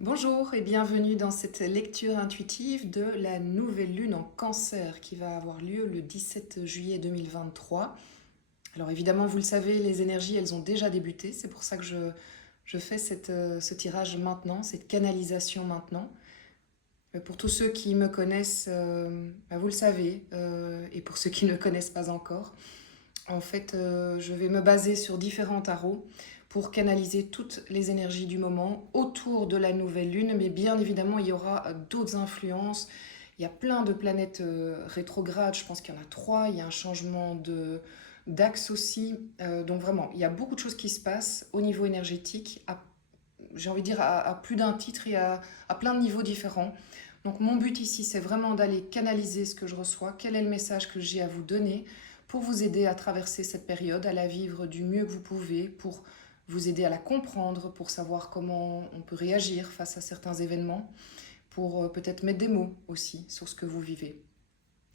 Bonjour et bienvenue dans cette lecture intuitive de la nouvelle lune en Cancer qui va avoir lieu le 17 juillet 2023. Alors évidemment, vous le savez, les énergies, elles ont déjà débuté. C'est pour ça que je fais ce tirage maintenant, cette canalisation maintenant. Pour tous ceux qui me connaissent, vous le savez, et pour ceux qui ne connaissent pas encore, en fait, je vais me baser sur différents tarots pour canaliser toutes les énergies du moment autour de la nouvelle lune, mais bien évidemment, il y aura d'autres influences. Il y a plein de planètes rétrogrades, je pense qu'il y en a trois, il y a un changement d'axe aussi. Donc vraiment, il y a beaucoup de choses qui se passent au niveau énergétique, j'ai envie de dire à plus d'un titre et à plein de niveaux différents. Donc mon but ici, c'est vraiment d'aller canaliser ce que je reçois, quel est le message que j'ai à vous donner pour vous aider à traverser cette période, à la vivre du mieux que vous pouvez, pour vous aider à la comprendre, pour savoir comment on peut réagir face à certains événements, pour peut-être mettre des mots aussi sur ce que vous vivez.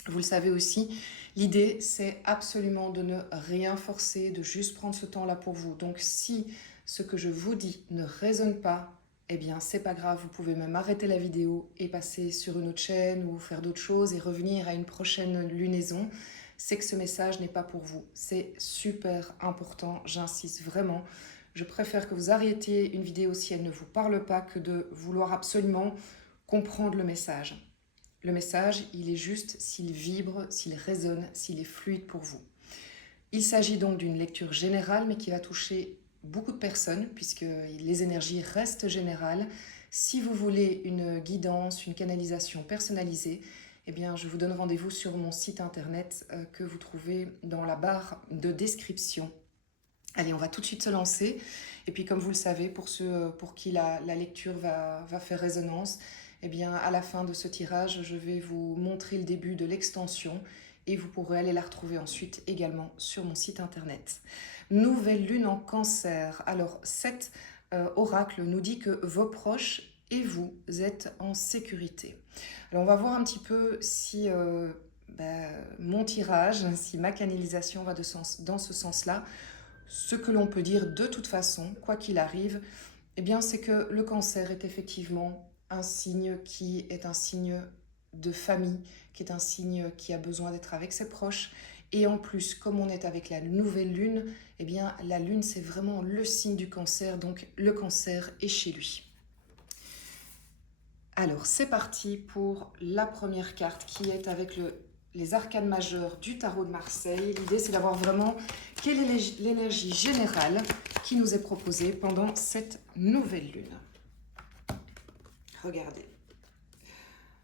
Vous le savez aussi, l'idée c'est absolument de ne rien forcer, de juste prendre ce temps-là pour vous. Donc si ce que je vous dis ne résonne pas, eh bien c'est pas grave, vous pouvez même arrêter la vidéo et passer sur une autre chaîne ou faire d'autres choses et revenir à une prochaine lunaison. C'est que ce message n'est pas pour vous. C'est super important, j'insiste vraiment. Je préfère que vous arrêtiez une vidéo si elle ne vous parle pas que de vouloir absolument comprendre le message. Le message, il est juste s'il vibre, s'il résonne, s'il est fluide pour vous. Il s'agit donc d'une lecture générale, mais qui va toucher beaucoup de personnes, puisque les énergies restent générales. Si vous voulez une guidance, une canalisation personnalisée, eh bien, je vous donne rendez-vous sur mon site internet que vous trouvez dans la barre de description. Allez, on va tout de suite se lancer. Et puis, comme vous le savez, pour ceux pour qui la lecture va faire résonance, eh bien, à la fin de ce tirage, je vais vous montrer le début de l'extension et vous pourrez aller la retrouver ensuite également sur mon site internet. Nouvelle lune en Cancer. Alors, cet oracle nous dit que vos proches et vous êtes en sécurité. Alors, on va voir un petit peu si mon tirage, si ma canalisation va dans ce sens-là. Ce que l'on peut dire de toute façon, quoi qu'il arrive, eh bien, c'est que le cancer est effectivement un signe qui est un signe de famille, qui est un signe qui a besoin d'être avec ses proches. Et en plus, comme on est avec la nouvelle lune, eh bien, la lune, c'est vraiment le signe du cancer, donc le cancer est chez lui. Alors, c'est parti pour la première carte qui est avec les arcanes majeures du tarot de Marseille. L'idée, c'est d'avoir vraiment quelle est l'énergie générale qui nous est proposée pendant cette nouvelle lune. Regardez.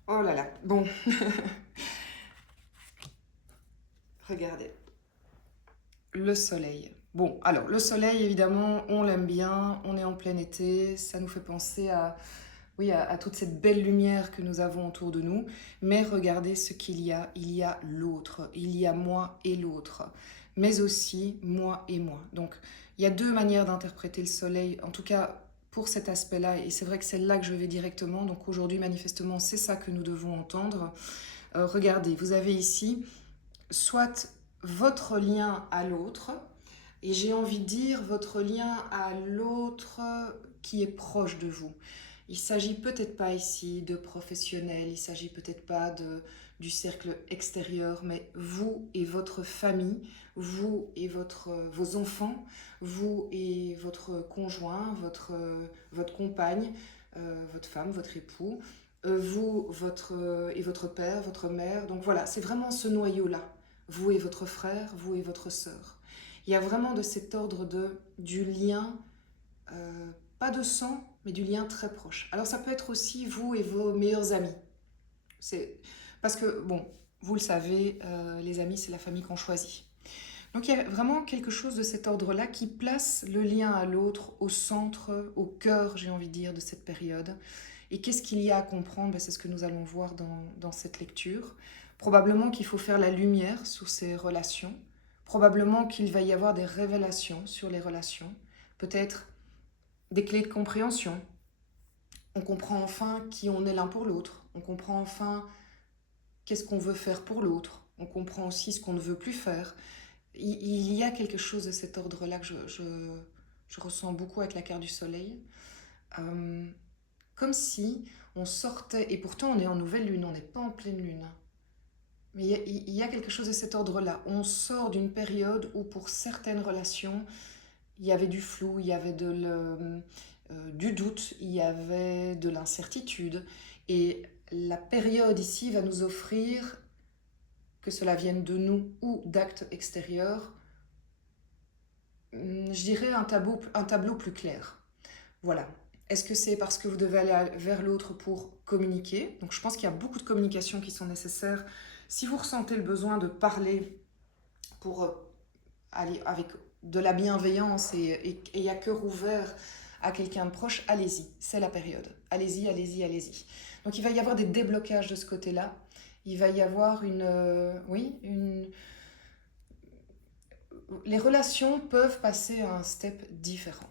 Oh là là, bon. Regardez. Le soleil. Bon, alors, le soleil, évidemment, on l'aime bien, on est en plein été, ça nous fait penser à oui, à toute cette belle lumière que nous avons autour de nous, mais regardez ce qu'il y a l'autre, il y a moi et l'autre, mais aussi moi et moi. Donc, il y a deux manières d'interpréter le soleil, en tout cas pour cet aspect-là, et c'est vrai que c'est là que je vais directement, donc aujourd'hui, manifestement, c'est ça que nous devons entendre. Regardez, vous avez ici soit votre lien à l'autre, et j'ai envie de dire votre lien à l'autre qui est proche de vous. Il s'agit peut-être pas ici de professionnels, il s'agit peut-être pas du cercle extérieur, mais vous et votre famille, vous et vos enfants, vous et votre conjoint, votre compagne, votre femme, votre époux, vous et votre père, votre mère. Donc voilà, c'est vraiment ce noyau-là. Vous et votre frère, vous et votre sœur. Il y a vraiment de cet ordre du lien, pas de sang, mais du lien très proche. Alors ça peut être aussi vous et vos meilleurs amis. C'est parce que, bon, vous le savez, les amis, c'est la famille qu'on choisit. Donc il y a vraiment quelque chose de cet ordre-là qui place le lien à l'autre au centre, au cœur, j'ai envie de dire, de cette période. Et qu'est-ce qu'il y a à comprendre? C'est ce que nous allons voir dans cette lecture. Probablement qu'il faut faire la lumière sur ces relations. Probablement qu'il va y avoir des révélations sur les relations. Peut-être des clés de compréhension. On comprend enfin qui on est l'un pour l'autre. On comprend enfin qu'est-ce qu'on veut faire pour l'autre. On comprend aussi ce qu'on ne veut plus faire. Il y a quelque chose de cet ordre-là que je ressens beaucoup avec la carte du soleil. comme si on sortait, et pourtant on est en nouvelle lune, on n'est pas en pleine lune. Mais il y a quelque chose de cet ordre-là. On sort d'une période où pour certaines relations, il y avait du flou, il y avait du doute, il y avait de l'incertitude. Et la période ici va nous offrir, que cela vienne de nous ou d'actes extérieurs, je dirais un tableau plus clair. Voilà. Est-ce que c'est parce que vous devez aller vers l'autre pour communiquer? Donc je pense qu'il y a beaucoup de communications qui sont nécessaires. Si vous ressentez le besoin de parler pour aller avec de la bienveillance et à cœur ouvert à quelqu'un de proche, allez-y, c'est la période. Allez-y, allez-y, allez-y. Donc il va y avoir des déblocages de ce côté-là. Il va y avoir les relations peuvent passer à un step différent,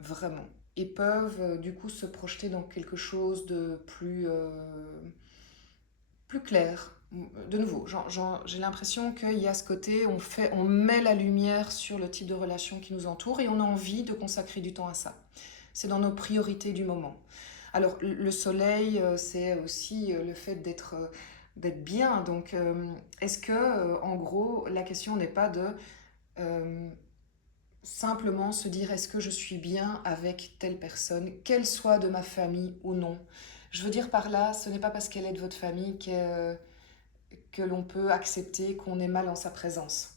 vraiment. Et peuvent du coup se projeter dans quelque chose de plus clair. De nouveau, j'ai l'impression qu'il y a ce côté, on met la lumière sur le type de relation qui nous entoure et on a envie de consacrer du temps à ça. C'est dans nos priorités du moment. Alors, le soleil, c'est aussi le fait d'être bien. Donc, est-ce que, en gros, la question n'est pas de simplement se dire est-ce que je suis bien avec telle personne, qu'elle soit de ma famille ou non. Je veux dire par là, ce n'est pas parce qu'elle est de votre famille que l'on peut accepter qu'on est mal en sa présence.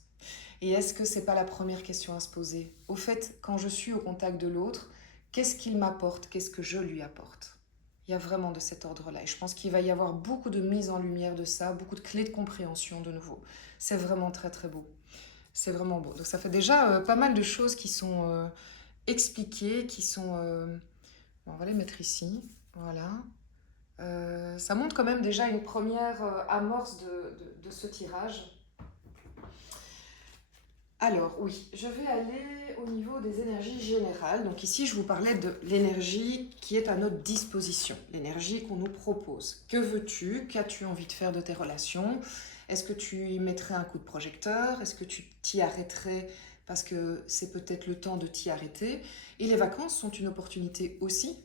Et est-ce que c'est pas la première question à se poser? Au fait, quand je suis au contact de l'autre, qu'est-ce qu'il m'apporte? Qu'est-ce que je lui apporte? Il y a vraiment de cet ordre-là. Et je pense qu'il va y avoir beaucoup de mise en lumière de ça, beaucoup de clés de compréhension de nouveau. C'est vraiment très très beau. C'est vraiment beau. Donc ça fait déjà pas mal de choses qui sont expliquées, qui sont... Bon, on va les mettre ici. Voilà. Ça montre quand même déjà une première amorce de ce tirage. Alors oui, je vais aller au niveau des énergies générales. Donc ici, je vous parlais de l'énergie qui est à notre disposition, l'énergie qu'on nous propose. Que veux-tu? Qu'as-tu envie de faire de tes relations? Est-ce que tu y mettrais un coup de projecteur? Est-ce que tu t'y arrêterais parce que c'est peut-être le temps de t'y arrêter? Et les vacances sont une opportunité aussi.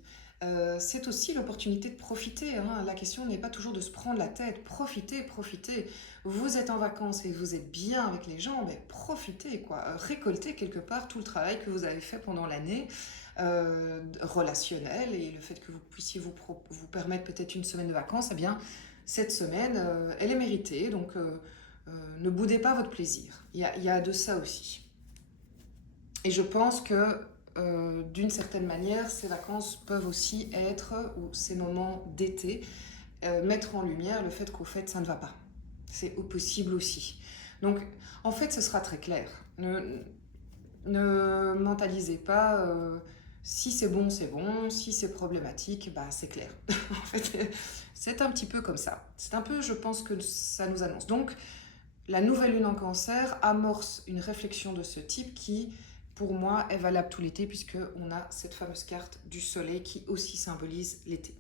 C'est aussi l'opportunité de profiter, hein. La question n'est pas toujours de se prendre la tête. Profitez, profitez. Vous êtes en vacances et vous êtes bien avec les gens, mais profitez, quoi. Récoltez quelque part tout le travail que vous avez fait pendant l'année, relationnel, et le fait que vous puissiez vous permettre peut-être une semaine de vacances, eh bien, cette semaine, elle est méritée. Donc, ne boudez pas votre plaisir. Il y a de ça aussi. Et je pense que d'une certaine manière, ces vacances peuvent aussi être, ou ces moments d'été, mettre en lumière le fait qu'au fait, ça ne va pas. C'est possible aussi. Donc, en fait, ce sera très clair. Ne mentalisez pas, si c'est bon, c'est bon, si c'est problématique, bah, c'est clair. En fait, c'est un petit peu comme ça. C'est un peu, je pense, que ça nous annonce. Donc, la nouvelle lune en cancer amorce une réflexion de ce type qui, pour moi, est valable tout l'été puisqu'on a cette fameuse carte du soleil qui aussi symbolise l'été.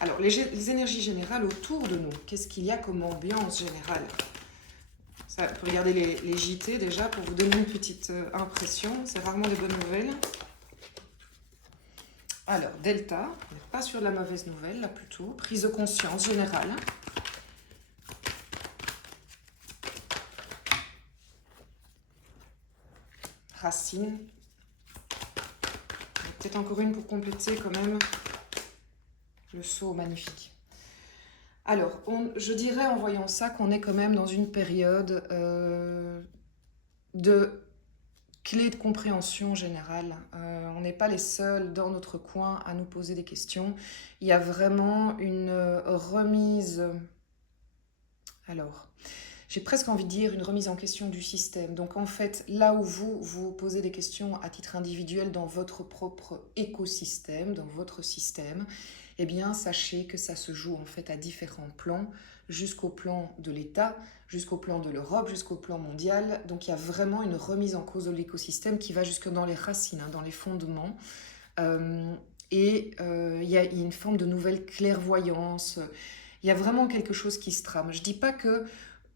Alors, les énergies générales autour de nous, qu'est-ce qu'il y a comme ambiance générale? Ça, on peut regarder les JT déjà pour vous donner une petite impression. C'est rarement des bonnes nouvelles. Alors, Delta, on n'est pas sur de la mauvaise nouvelle, là plutôt. Prise de conscience générale. Racine. Peut-être encore une pour compléter quand même le saut magnifique. Alors, je dirais en voyant ça qu'on est quand même dans une période de clé de compréhension générale. On n'est pas les seuls dans notre coin à nous poser des questions. Il y a vraiment une remise... Alors, j'ai presque envie de dire une remise en question du système. Donc en fait, là où vous posez des questions à titre individuel dans votre propre écosystème, dans votre système, eh bien sachez que ça se joue en fait à différents plans, jusqu'au plan de l'État, jusqu'au plan de l'Europe, jusqu'au plan mondial. Donc il y a vraiment une remise en cause de l'écosystème qui va jusque dans les racines, hein, dans les fondements. Il y a une forme de nouvelle clairvoyance. Il y a vraiment quelque chose qui se trame. Je dis pas que...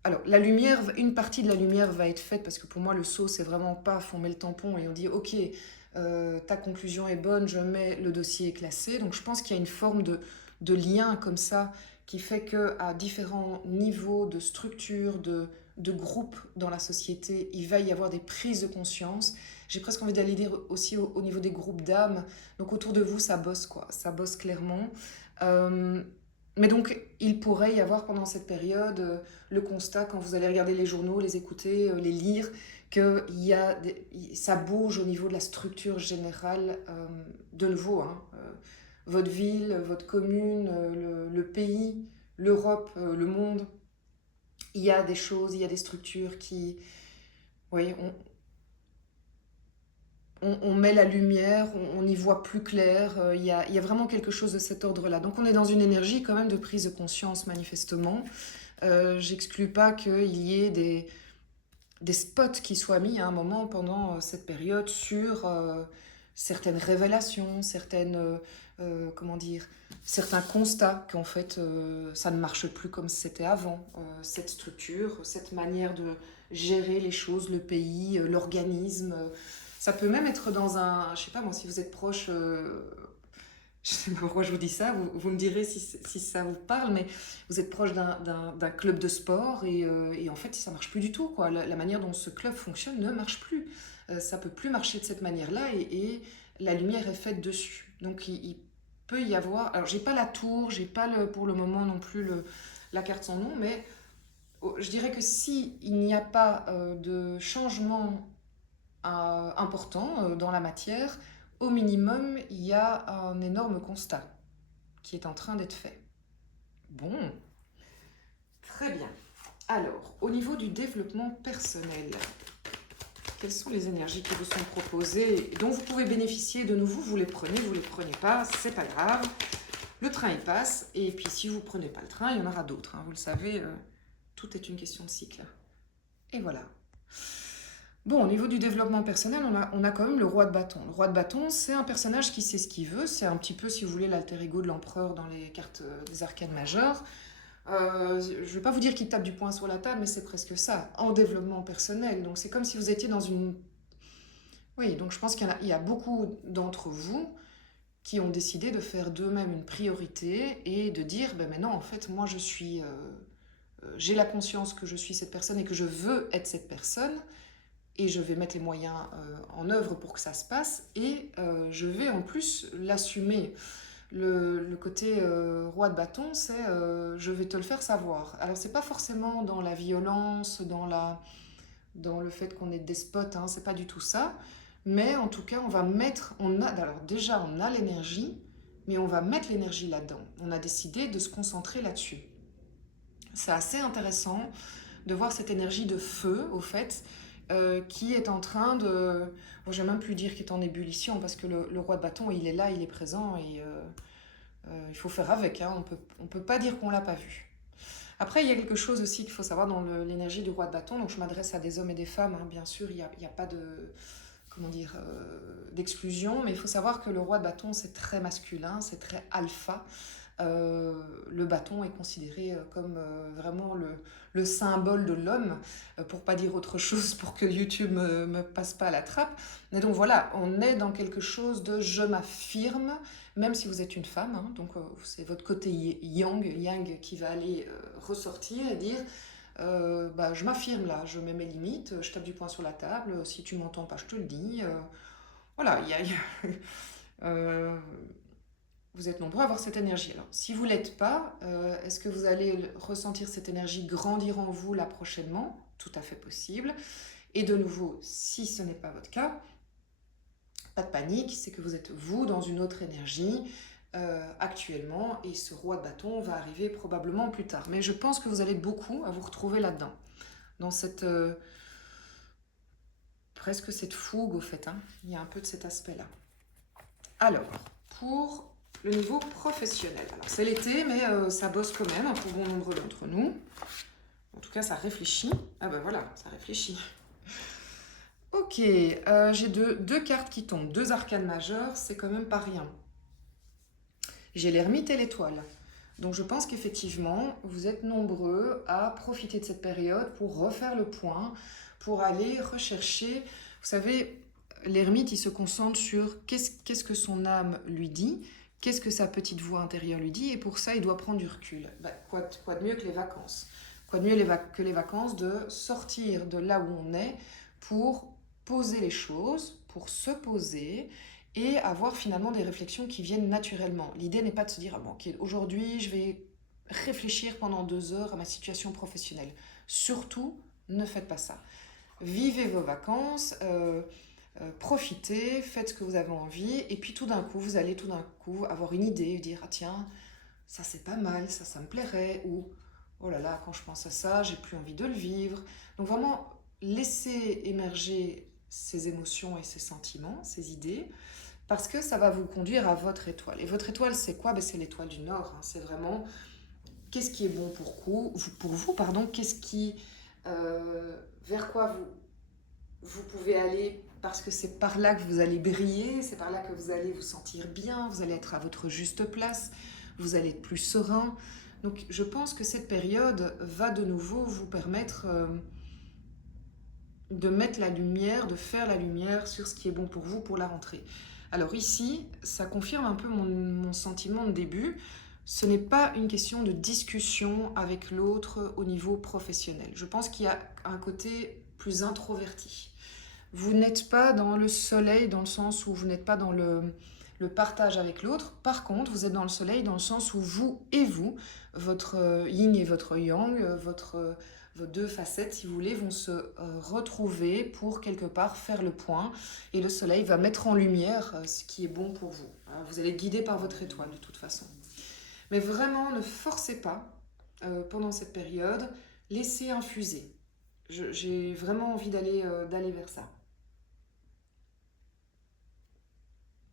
Alors, la lumière, une partie de la lumière va être faite, parce que pour moi, le saut, c'est vraiment paf, on met le tampon et on dit, ok, ta conclusion est bonne, je mets le dossier classé. Donc je pense qu'il y a une forme de lien comme ça qui fait qu'à différents niveaux de structure, de groupe dans la société, il va y avoir des prises de conscience. J'ai presque envie d'aller dire aussi au niveau des groupes d'âmes. Donc autour de vous, ça bosse quoi, ça bosse clairement. Euh, mais donc, il pourrait y avoir pendant cette période le constat, quand vous allez regarder les journaux, les écouter, les lire, que ça bouge au niveau de la structure générale, de nouveau, hein, votre ville, votre commune, le pays, l'Europe, le monde. Il y a des choses, il y a des structures qui, oui, on met la lumière, on y voit plus clair, il y a vraiment quelque chose de cet ordre-là. Donc on est dans une énergie quand même de prise de conscience manifestement. J'exclus pas qu'il y ait des spots qui soient mis à un moment pendant cette période sur certaines révélations, comment dire, certains constats qu'en fait ça ne marche plus comme c'était avant. Cette structure, cette manière de gérer les choses, le pays, l'organisme. Ça peut même être dans un, je sais pas moi, si vous êtes proche, je sais pas pourquoi je vous dis ça, vous me direz si ça vous parle, mais vous êtes proche d'un club de sport et en fait ça marche plus du tout, quoi. La manière dont ce club fonctionne ne marche plus. Ça peut plus marcher de cette manière-là et la lumière est faite dessus. Donc il peut y avoir, alors j'ai pas la tour, j'ai pas pour le moment non plus la carte sans nom, mais je dirais que si il n'y a pas de changement important dans la matière, au minimum, il y a un énorme constat qui est en train d'être fait. Bon, très bien. Alors, au niveau du développement personnel, quelles sont les énergies qui vous sont proposées, dont vous pouvez bénéficier de nouveau? Vous les prenez pas, c'est pas grave. Le train, il passe, et puis si vous prenez pas le train, il y en aura d'autres. Hein. Vous le savez, tout est une question de cycle. Et voilà. Bon, au niveau du développement personnel, on a quand même le roi de bâton. Le roi de bâton, c'est un personnage qui sait ce qu'il veut. C'est un petit peu, si vous voulez, l'alter ego de l'empereur dans les cartes des arcanes majeures. Je ne vais pas vous dire qu'il tape du poing sur la table, mais c'est presque ça, en développement personnel. Donc c'est comme si vous étiez dans une... Oui, donc je pense qu'il y a beaucoup d'entre vous qui ont décidé de faire d'eux-mêmes une priorité et de dire, ben maintenant, en fait, moi, j'ai la conscience que je suis cette personne et que je veux être cette personne. Et je vais mettre les moyens en œuvre pour que ça se passe, et je vais en plus l'assumer. Le côté roi de bâton, c'est je vais te le faire savoir. Alors c'est pas forcément dans la violence, dans le fait qu'on est despote, hein, c'est pas du tout ça, mais en tout cas alors déjà on a l'énergie, mais on va mettre l'énergie là-dedans. On a décidé de se concentrer là-dessus. C'est assez intéressant de voir cette énergie de feu, au fait, qui est en train de... Bon, je vais même plus dire qu'il est en ébullition, parce que le roi de bâton, il est là, il est présent, et il faut faire avec. Hein. On peut pas dire qu'on l'a pas vu. Après, il y a quelque chose aussi qu'il faut savoir dans l'énergie du roi de bâton. Donc, je m'adresse à des hommes et des femmes, hein, bien sûr, il y a pas de... Comment dire, d'exclusion, mais il faut savoir que le roi de bâton, c'est très masculin, c'est très alpha. Le bâton est considéré comme vraiment le symbole de l'homme, pour pas dire autre chose, pour que YouTube me passe pas à la trappe. Mais donc voilà, on est dans quelque chose de je m'affirme, même si vous êtes une femme, hein, donc c'est votre côté yang qui va aller ressortir et dire bah, je m'affirme là, je mets mes limites, je tape du poing sur la table, si tu m'entends pas, je te le dis. Voilà, vous êtes nombreux à avoir cette énergie. Alors, si vous ne l'êtes pas, est-ce que vous allez ressentir cette énergie grandir en vous là prochainement? Tout à fait possible. Et de nouveau, si ce n'est pas votre cas, pas de panique, c'est que vous êtes vous dans une autre énergie actuellement, et ce roi de bâton va arriver probablement plus tard. Mais je pense que vous allez beaucoup à vous retrouver là-dedans, dans cette... presque cette fougue au fait, hein. Il y a un peu de cet aspect-là. Alors, pour le niveau professionnel. Alors, c'est l'été, mais ça bosse quand même, pour bon nombre d'entre nous. En tout cas, ça réfléchit. Ah ben voilà, ça réfléchit. Ok, j'ai deux cartes qui tombent, 2 arcanes majeures, c'est quand même pas rien. J'ai l'ermite et l'étoile. Donc je pense qu'effectivement, vous êtes nombreux à profiter de cette période pour refaire le point, pour aller rechercher, vous savez, l'ermite, il se concentre sur qu'est-ce que son âme lui dit, qu'est-ce que sa petite voix intérieure lui dit, et pour ça, il doit prendre du recul. Quoi de mieux que les vacances? Quoi de mieux que les vacances de sortir de là où on est pour poser les choses, pour se poser et avoir finalement des réflexions qui viennent naturellement. L'idée n'est pas de se dire, ah bon, ok, aujourd'hui, je vais réfléchir pendant 2 heures à ma situation professionnelle. Surtout, ne faites pas ça. Vivez vos vacances, profitez, faites ce que vous avez envie, et puis tout d'un coup, vous allez tout d'un coup avoir une idée, dire, ah tiens, ça c'est pas mal, ça me plairait, ou oh là là, quand je pense à ça, j'ai plus envie de le vivre. Donc vraiment, laissez émerger ces émotions et ces sentiments, ces idées, parce que ça va vous conduire à votre étoile. Et votre étoile, c'est quoi? C'est l'étoile du Nord, hein. C'est vraiment qu'est-ce qui est bon pour vous, pardon, qu'est-ce qui, vers quoi vous pouvez aller, parce que c'est par là que vous allez briller, c'est par là que vous allez vous sentir bien, vous allez être à votre juste place, vous allez être plus serein. Donc je pense que cette période va de nouveau vous permettre de mettre la lumière, de faire la lumière sur ce qui est bon pour vous pour la rentrée. Alors ici, ça confirme un peu mon sentiment de début. Ce n'est pas une question de discussion avec l'autre au niveau professionnel. Je pense qu'il y a un côté plus introverti. Vous n'êtes pas dans le soleil dans le sens où vous n'êtes pas dans le partage avec l'autre. Par contre, vous êtes dans le soleil dans le sens où vous et vous, votre yin et votre yang, vos 2 facettes, si vous voulez, vont se retrouver pour quelque part faire le point. Et le soleil va mettre en lumière ce qui est bon pour vous. Vous allez être guidé par votre étoile de toute façon. Mais vraiment, ne forcez pas pendant cette période. Laissez infuser. J'ai vraiment envie d'aller vers ça.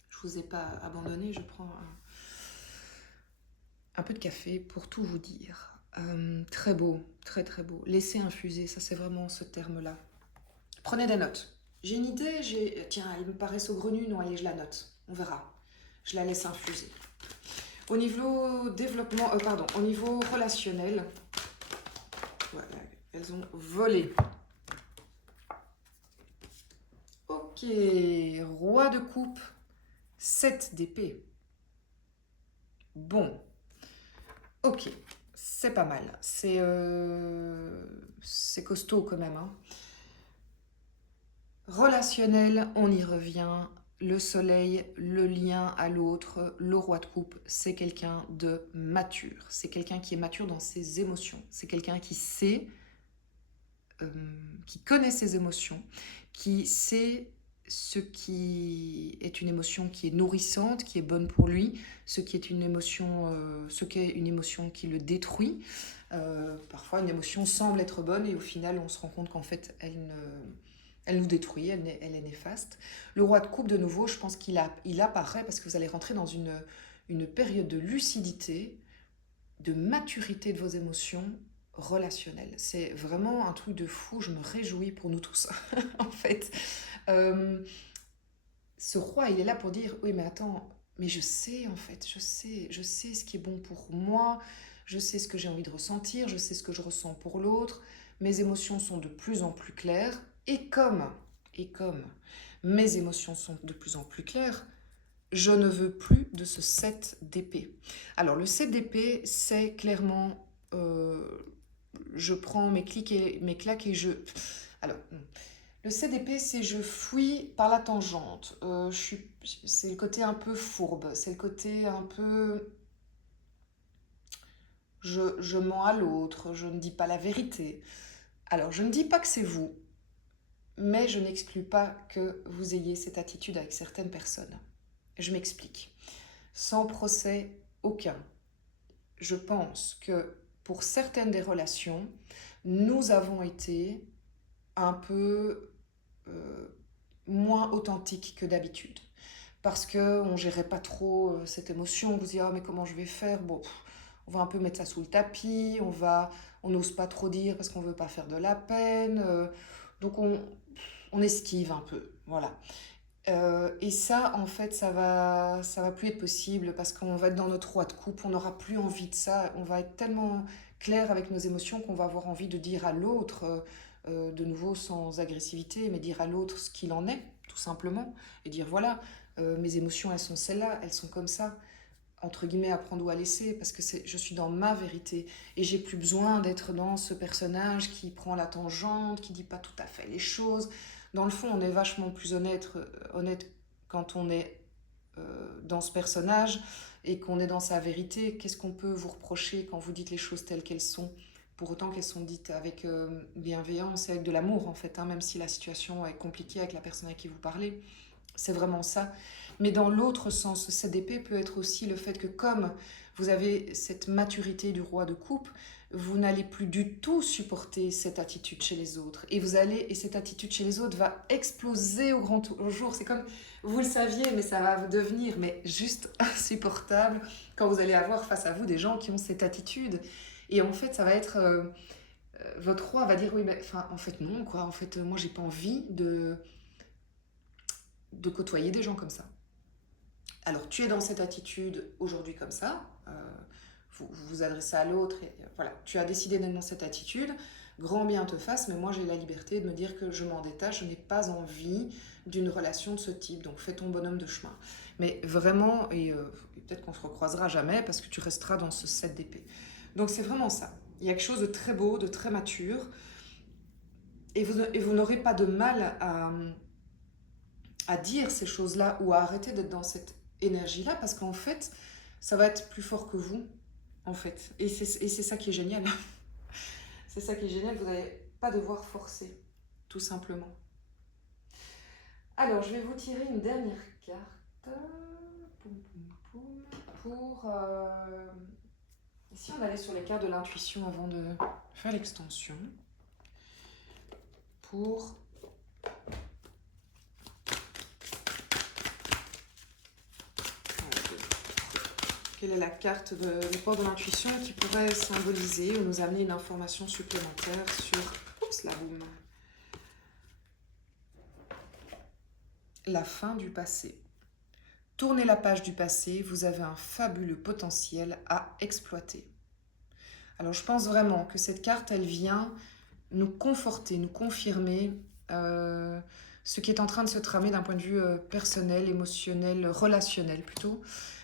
Je vous ai pas abandonné, je prends un peu de café pour tout vous dire. Très beau, très très beau. Laissez infuser, ça c'est vraiment ce terme-là. Prenez des notes. J'ai une idée, tiens, elle me paraît saugrenue, non, allez, je la note. On verra. Je la laisse infuser. Au niveau développement, au niveau relationnel, voilà, elles ont volé. Ok, roi de coupe, 7 d'épée. Bon, ok, c'est pas mal. C'est costaud quand même, hein. Relationnel, on y revient. Le soleil, le lien à l'autre, le roi de coupe, c'est quelqu'un de mature. C'est quelqu'un qui est mature dans ses émotions. C'est quelqu'un qui sait, qui connaît ses émotions, qui sait ce qui est une émotion qui est nourrissante, qui est bonne pour lui, ce qui est une émotion, qui le détruit. Parfois, une émotion semble être bonne et au final, on se rend compte qu'en fait, elle nous détruit, elle est néfaste. Le roi de coupe, de nouveau, je pense qu'il apparaît parce que vous allez rentrer dans une période de lucidité, de maturité de vos émotions relationnelles. C'est vraiment un truc de fou, je me réjouis pour nous tous, en fait. Ce roi, il est là pour dire, oui mais attends, mais je sais en fait, je sais ce qui est bon pour moi, je sais ce que j'ai envie de ressentir, je sais ce que je ressens pour l'autre, mes émotions sont de plus en plus claires, et comme mes émotions sont de plus en plus claires, je ne veux plus de ce 7 d'épée. Alors le 7 d'épée, c'est clairement, je prends mes claques et je... Alors, le 7 d'épée, c'est je fuis par la tangente. C'est le côté un peu fourbe, c'est le côté un peu... Je mens à l'autre, je ne dis pas la vérité. Alors, je ne dis pas que c'est vous, mais je n'exclus pas que vous ayez cette attitude avec certaines personnes. Je m'explique. Sans procès aucun. Je pense que pour certaines des relations, nous avons été un peu moins authentiques que d'habitude. Parce qu'on ne gérait pas trop cette émotion. On vous dit, ah mais comment je vais faire? Bon, on va un peu mettre ça sous le tapis, on n'ose pas trop dire parce qu'on ne veut pas faire de la peine. Donc on esquive un peu, voilà. Et ça, en fait, ça va plus être possible parce qu'on va être dans notre roi de coupe, on n'aura plus envie de ça, on va être tellement clair avec nos émotions qu'on va avoir envie de dire à l'autre, de nouveau sans agressivité, mais dire à l'autre ce qu'il en est, tout simplement, et dire voilà, mes émotions, elles sont celles-là, elles sont comme ça, entre guillemets, à prendre ou à laisser, parce que je suis dans ma vérité, et j'ai plus besoin d'être dans ce personnage qui prend la tangente, qui dit pas tout à fait les choses. Dans le fond, on est vachement plus honnête quand on est dans ce personnage et qu'on est dans sa vérité. Qu'est-ce qu'on peut vous reprocher quand vous dites les choses telles qu'elles sont, pour autant qu'elles sont dites avec bienveillance et avec de l'amour en fait, hein, même si la situation est compliquée avec la personne à qui vous parlez. C'est vraiment ça. Mais dans l'autre sens, ce 7 d'épée peut être aussi le fait que comme vous avez cette maturité du roi de coupe, vous n'allez plus du tout supporter cette attitude chez les autres. Et cette attitude chez les autres va exploser au grand jour. C'est comme, vous le saviez, mais ça va devenir mais juste insupportable quand vous allez avoir face à vous des gens qui ont cette attitude. Et en fait, ça va être... votre roi va dire, oui, mais enfin, en fait, non, quoi. En fait, moi, j'ai pas envie de côtoyer des gens comme ça. Alors, tu es dans cette attitude aujourd'hui comme ça, vous vous adressez à l'autre, et voilà, tu as décidé d'être dans cette attitude, grand bien te fasse, mais moi j'ai la liberté de me dire que je m'en détache, je n'ai pas envie d'une relation de ce type, donc fais ton bonhomme de chemin. Mais vraiment, et peut-être qu'on se recroisera jamais, parce que tu resteras dans ce 7 d'épée. Donc c'est vraiment ça, il y a quelque chose de très beau, de très mature, et vous n'aurez pas de mal à dire ces choses-là ou à arrêter d'être dans cette énergie-là parce qu'en fait, ça va être plus fort que vous, en fait. Et c'est ça qui est génial. C'est ça qui est génial, vous n'allez pas devoir forcer, tout simplement. Alors, je vais vous tirer une dernière carte. Pour... Ici, on allait sur les cartes de l'intuition avant de faire l'extension. Pour... Quelle est la carte du port de l'intuition qui pourrait symboliser ou nous amener une information supplémentaire sur... Oups, la boum. La fin du passé. Tournez la page du passé, vous avez un fabuleux potentiel à exploiter. Alors je pense vraiment que cette carte, elle vient nous conforter, nous confirmer ce qui est en train de se tramer d'un point de vue personnel, émotionnel, relationnel plutôt.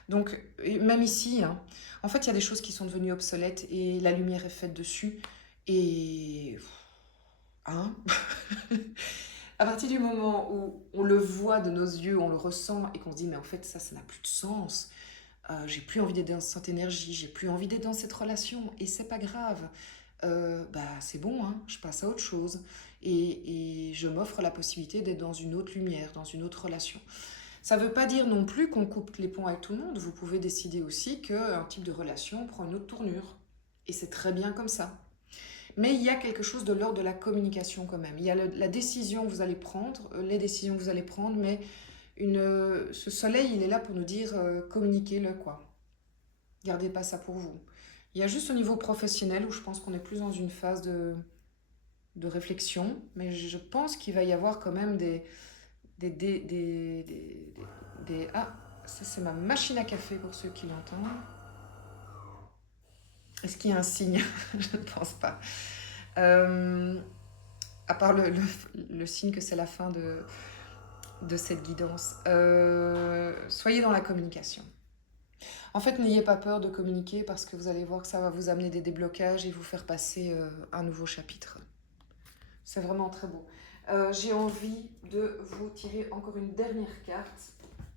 Donc, même ici, hein, en fait, il y a des choses qui sont devenues obsolètes et la lumière est faite dessus. Et... Hein. À partir du moment où on le voit de nos yeux, on le ressent et qu'on se dit, mais en fait, ça n'a plus de sens. J'ai plus envie d'être dans cette énergie, j'ai plus envie d'être dans cette relation. Et c'est pas grave. C'est bon, hein, je passe à autre chose. Et je m'offre la possibilité d'être dans une autre lumière, dans une autre relation. Ça ne veut pas dire non plus qu'on coupe les ponts avec tout le monde. Vous pouvez décider aussi qu'un type de relation prend une autre tournure. Et c'est très bien comme ça. Mais il y a quelque chose de l'ordre de la communication quand même. Il y a la décision que vous allez prendre, les décisions que vous allez prendre, mais ce soleil, il est là pour nous dire communiquez-le, quoi. Gardez pas ça pour vous. Il y a juste au niveau professionnel où je pense qu'on est plus dans une phase de réflexion, mais je pense qu'il va y avoir quand même Ah, ça c'est ma machine à café pour ceux qui l'entendent. Est-ce qu'il y a un signe? Je ne pense pas. À part le signe que c'est la fin de cette guidance. Soyez dans la communication. En fait, n'ayez pas peur de communiquer parce que vous allez voir que ça va vous amener des déblocages et vous faire passer un nouveau chapitre. C'est vraiment très beau. J'ai envie de vous tirer encore une dernière carte.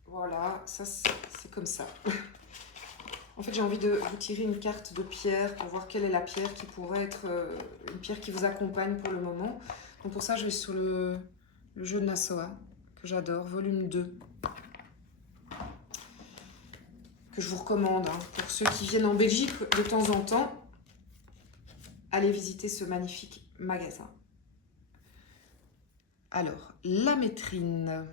Voilà, ça c'est comme ça. En fait, j'ai envie de vous tirer une carte de pierre pour voir quelle est la pierre qui pourrait être une pierre qui vous accompagne pour le moment. Donc pour ça, je vais sur le jeu de Nassau, que j'adore, volume 2. Que je vous recommande, hein, pour ceux qui viennent en Belgique de temps en temps, allez visiter ce magnifique magasin. Alors, la maîtrine,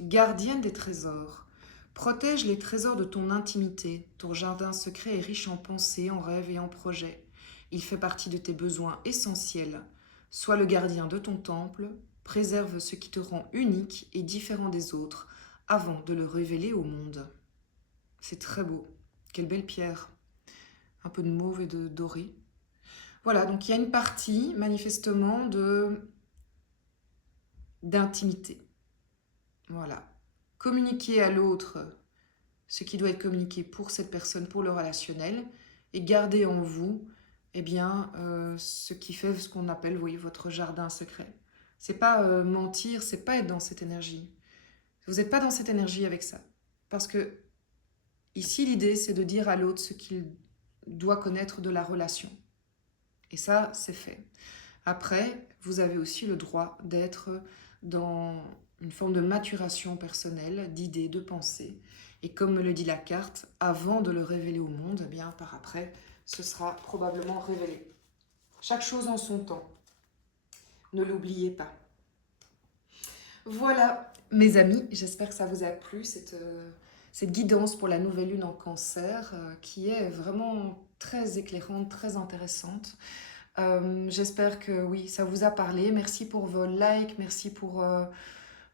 gardienne des trésors, protège les trésors de ton intimité. Ton jardin secret est riche en pensées, en rêves et en projets. Il fait partie de tes besoins essentiels. Sois le gardien de ton temple, préserve ce qui te rend unique et différent des autres avant de le révéler au monde. C'est très beau. Quelle belle pierre. Un peu de mauve et de doré. Voilà, donc il y a une partie, manifestement, d'intimité. Voilà. Communiquer à l'autre ce qui doit être communiqué pour cette personne, pour le relationnel, et garder en vous, eh bien, ce qui fait ce qu'on appelle, oui, votre jardin secret. C'est pas mentir, c'est pas être dans cette énergie. Vous n'êtes pas dans cette énergie avec ça. Parce que ici, l'idée, c'est de dire à l'autre ce qu'il doit connaître de la relation. Et ça, c'est fait. Après, vous avez aussi le droit d'être dans une forme de maturation personnelle, d'idées, de pensées. Et comme me le dit la carte, avant de le révéler au monde, eh bien par après, ce sera probablement révélé. Chaque chose en son temps. Ne l'oubliez pas. Voilà, mes amis, j'espère que ça vous a plu, cette guidance pour la nouvelle lune en cancer, qui est vraiment très éclairante, très intéressante. J'espère que oui, ça vous a parlé. Merci pour vos likes, merci pour...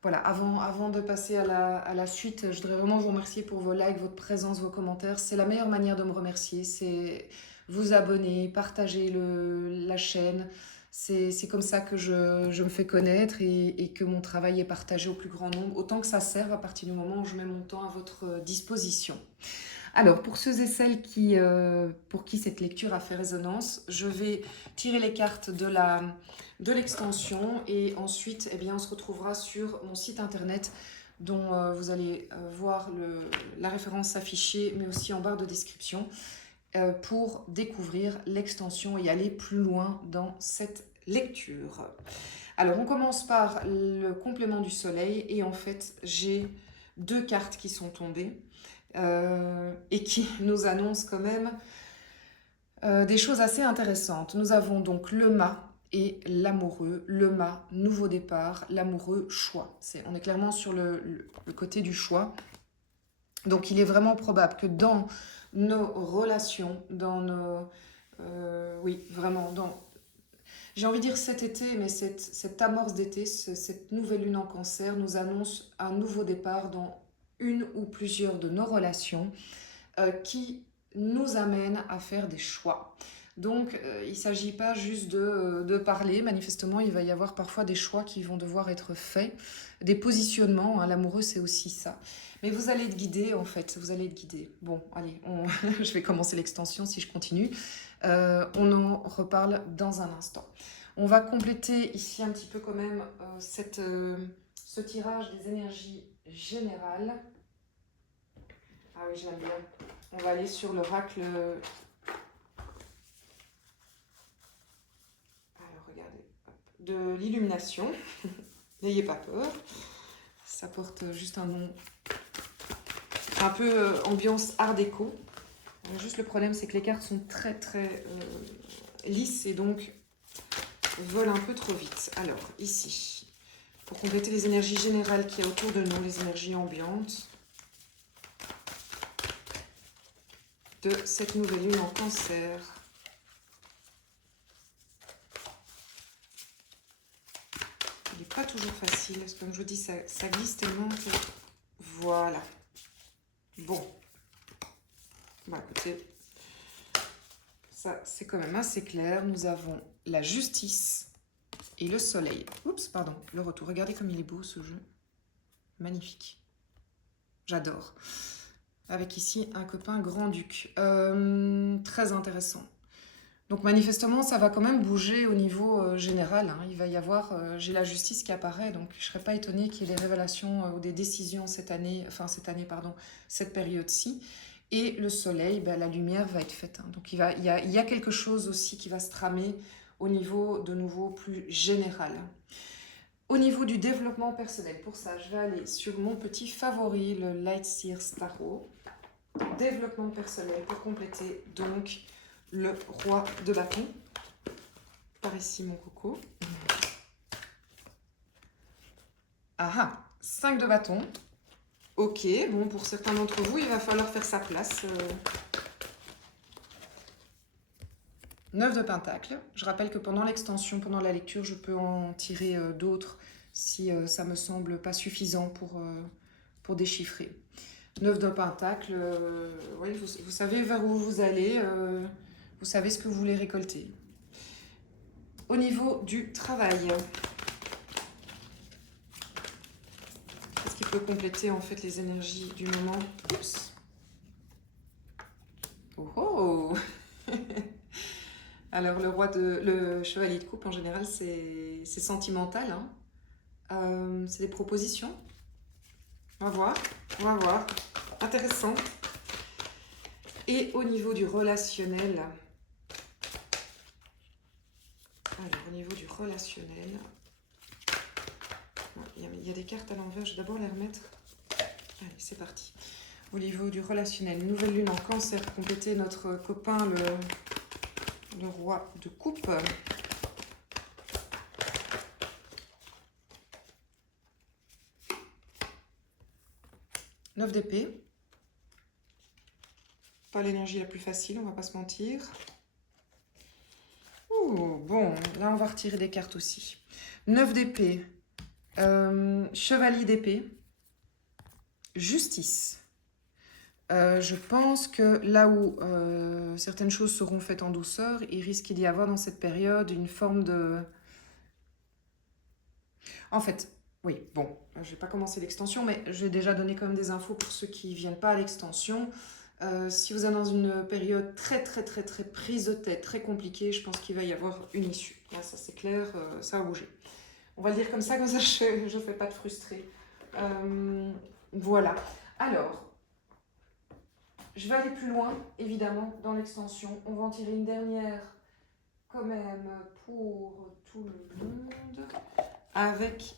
voilà, avant de passer à la suite, je voudrais vraiment vous remercier pour vos likes, votre présence, vos commentaires. C'est la meilleure manière de me remercier, c'est vous abonner, partager la chaîne. C'est comme ça que je me fais connaître et que mon travail est partagé au plus grand nombre, autant que ça serve à partir du moment où je mets mon temps à votre disposition. Alors, pour ceux et celles pour qui cette lecture a fait résonance, je vais tirer les cartes de l'extension et ensuite, eh bien, on se retrouvera sur mon site internet dont vous allez voir la référence affichée, mais aussi en barre de description, pour découvrir l'extension et aller plus loin dans cette lecture. Alors, on commence par le complément du soleil et en fait, j'ai 2 cartes qui sont tombées. Et qui nous annonce quand même des choses assez intéressantes. Nous avons donc le mât et l'amoureux. Le mât, nouveau départ, l'amoureux, choix. On est clairement sur le côté du choix. Donc il est vraiment probable que dans nos relations, dans nos... oui, vraiment, j'ai envie de dire cet été, mais cette amorce d'été, cette nouvelle lune en cancer nous annonce un nouveau départ dans une ou plusieurs de nos relations qui nous amène à faire des choix. Donc, il ne s'agit pas juste de parler. Manifestement, il va y avoir parfois des choix qui vont devoir être faits, des positionnements. Hein, l'amoureux, c'est aussi ça. Mais vous allez être guidé, en fait. Vous allez être guidé. Bon, allez, je vais commencer l'extension si je continue. On en reparle dans un instant. On va compléter ici un petit peu quand même ce tirage des énergies générales. Ah oui, je l'aime bien. On va aller sur l'oracle. Alors, regardez. De l'illumination. N'ayez pas peur. Ça porte juste un nom un peu ambiance art déco. Juste le problème, c'est que les cartes sont très très lisses et donc volent un peu trop vite. Alors, ici, pour compléter les énergies générales qu'il y a autour de nous, les énergies ambiantes de cette nouvelle lune en cancer. Il n'est pas toujours facile, parce que comme je vous dis, ça glisse tellement que... Voilà. Bon. Bah écoutez, ça c'est quand même assez clair. Nous avons la justice et le soleil. Oups, pardon, le retour. Regardez comme il est beau ce jeu. Magnifique. J'adore. Avec ici un copain grand-duc. Très intéressant. Donc manifestement, ça va quand même bouger au niveau général. Hein. Il va y avoir, j'ai la justice qui apparaît, donc je ne serais pas étonnée qu'il y ait des révélations ou des décisions cette période-ci. Et le soleil, ben, la lumière va être faite. Hein. Donc il y a quelque chose aussi qui va se tramer au niveau de nouveau plus général. Au niveau du développement personnel, pour ça, je vais aller sur mon petit favori, le Lightseer Tarot. Développement personnel pour compléter donc le roi de bâton. Par ici, mon coco. Ah ah, 5 de bâton. Ok, bon, pour certains d'entre vous, il va falloir faire sa place. 9 de pentacle. Je rappelle que pendant l'extension, pendant la lecture, je peux en tirer d'autres si ça me semble pas suffisant pour déchiffrer. 9 de pentacle, oui, vous savez vers où vous allez, vous savez ce que vous voulez récolter. Au niveau du travail, qu'est-ce qui peut compléter en fait les énergies du moment. Oups. Oh oh. Alors le chevalier de coupe en général c'est sentimental, hein. C'est des propositions. On va voir, on va voir. Intéressant. Et au niveau du relationnel, alors au niveau du relationnel, il y a des cartes à l'envers, je vais d'abord les remettre. Allez, c'est parti. Au niveau du relationnel, nouvelle lune en cancer, pour compléter notre copain, le roi de coupe. Neuf d'épée. Pas l'énergie la plus facile, on va pas se mentir. Ouh, bon, là on va retirer des cartes aussi. 9 d'épée, chevalier d'épée, justice. Je pense que là où certaines choses seront faites en douceur, il risque d'y avoir dans cette période une forme de... En fait, oui, bon, je ne vais pas commencer l'extension, mais je vais déjà donner quand même des infos pour ceux qui ne viennent pas à l'extension. Si vous êtes dans une période très prise de tête, très compliquée, je pense qu'il va y avoir une issue. Là, ça c'est clair, ça va bouger. On va le dire comme ça je ne fais pas de frustré. Voilà. Alors, je vais aller plus loin, évidemment, dans l'extension. On va en tirer une dernière, quand même, pour tout le monde, avec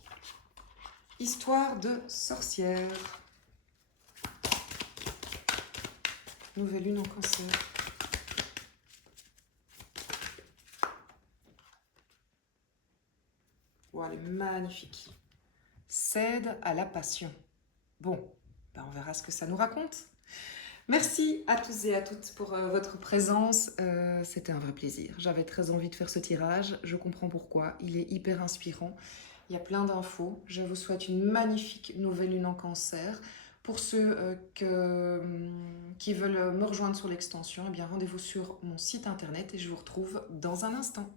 Histoire de sorcière. Nouvelle lune en cancer. Wow, elle est magnifique. Cède à la passion. Bon, ben on verra ce que ça nous raconte. Merci à tous et à toutes pour votre présence. C'était un vrai plaisir. J'avais très envie de faire ce tirage. Je comprends pourquoi. Il est hyper inspirant. Il y a plein d'infos. Je vous souhaite une magnifique nouvelle lune en cancer. Pour ceux qui veulent me rejoindre sur l'extension, eh bien rendez-vous sur mon site internet et je vous retrouve dans un instant.